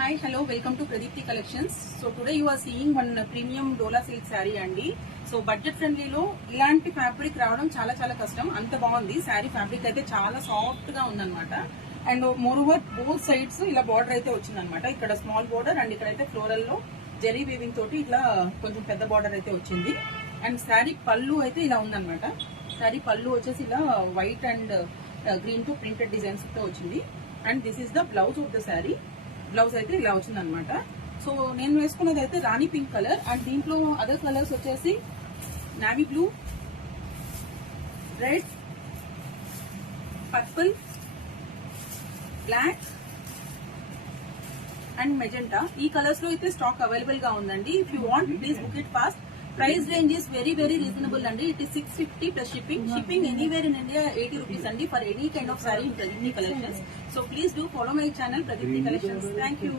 Hi, hello, welcome to Pradipti Collections. So today you are seeing one premium Dola silk saree andi. So budget friendly lo ilanti fabric రావడం చాలా చాలా కష్టం. అంత బాగుంది saree fabric అయితే చాలా soft గా ఉందన్నమాట. And more over both sides ఇలా బార్డర్ అయితే వచ్చిందన్నమాట. ఇక్కడ స్మాల్ బార్డర్ అండ్ ఇక్కడైతే ఫ్లోరల్ లో జెరీ వీవింగ్ తోటి ఇట్లా కొంచెం పెద్ద బార్డర్ అయితే వచ్చింది. అండ్ శారీ పళ్ళు అయితే ఇలా ఉందన్నమాట. శారీ పళ్ళు వచ్చేసి ఇలా white and green two printed designs తో వచ్చింది. And this is the blouse of the sari. Blouse అయితే ఇలా వచ్చింది అనమాట. సో నేను వేసుకున్నది అయితే రాణి పింక్ కలర్ అండ్ దీంట్లో అదర్ కలర్స్ వచ్చేసి navy blue, red, purple, black and magenta. ఈ కలర్స్ లో అయితే స్టాక్ అవైలబుల్ గా ఉందండి. If you want please book it fast. Price range is very reasonable అండి. It is 650 plus shipping. Shipping anywhere in India 80 rupees అండి for any kind of saree in Pradipti Collections. So please do follow my channel Pradipti Collections. Thank you.